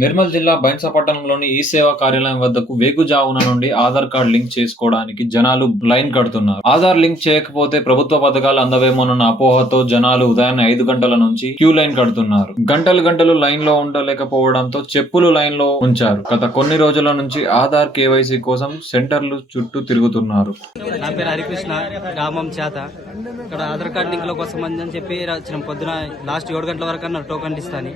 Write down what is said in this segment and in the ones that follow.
నిర్మల్ జిల్లా బైంసా పట్టణంలోని ఈ సేవా కార్యాలయం వద్దకు వేకుజామున నుండి ఆధార్ కార్డ్ లింక్ చేసుకోవడానికి జనాలు లైన్ కడుతున్నారు. ఆధార్ లింక్ చేయకపోతే ప్రభుత్వ పథకాలు అందవేమోనన్న అపోహతో జనాలు ఉదయాన్నే 5 గంటల నుంచి క్యూ లైన్ కడుతున్నారు. గంటలు లైన్ లో ఉండలేకపోవడంతో చెప్పులు లైన్ లో ఉంచారు. గత కొన్ని రోజుల నుంచి ఆధార్ కేవైసీ కోసం సెంటర్లు చుట్టూ తిరుగుతున్నారు. నా పేరు హరికృష్ణ, గ్రామం చేత. ఇక్కడ ఆధార్ కార్డు లింక్ల కోసం అని చెప్పి వచ్చినాం. పొద్దున లాస్ట్ 7 గంటల వరకు అన్నారు టోకన్ ఇస్తాని.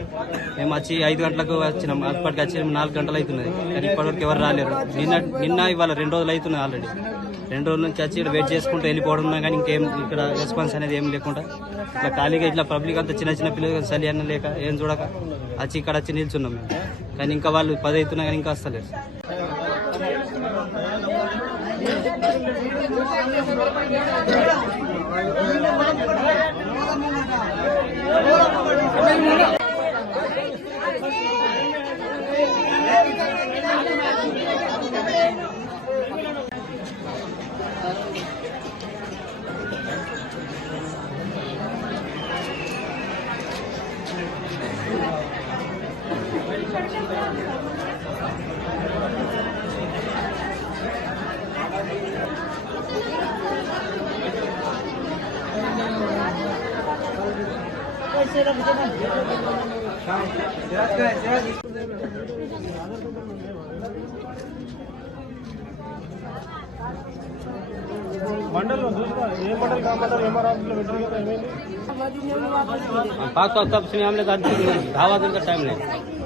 మేము వచ్చి 5 గంటలకు వచ్చినాం. అప్పటికి వచ్చి 4 గంటలు అవుతున్నది, కానీ ఇప్పటివరకు ఎవరు రాలేరు. నిన్న ఇవాళ 2 రోజులు అవుతున్నాయి. ఆల్రెడీ 2 రోజుల నుంచి వచ్చి ఇక్కడ వెయిట్ చేసుకుంటూ వెళ్ళిపోవడం, కానీ ఇంకేం ఇక్కడ రెస్పాన్స్ అనేది ఏం లేకుండా ఇట్లా ఖాళీగా ఇట్లా పబ్లిక్ అంతా చిన్న పిల్లలు చలి అన్న లేక ఏం చూడక వచ్చి ఇక్కడ వచ్చి నిల్చున్నాం మేము. కానీ ఇంకా వాళ్ళు 10 అవుతున్నా కానీ ఇంకా వస్తలేరు. पाक तब से हमने 10 बजे का टाइम नहीं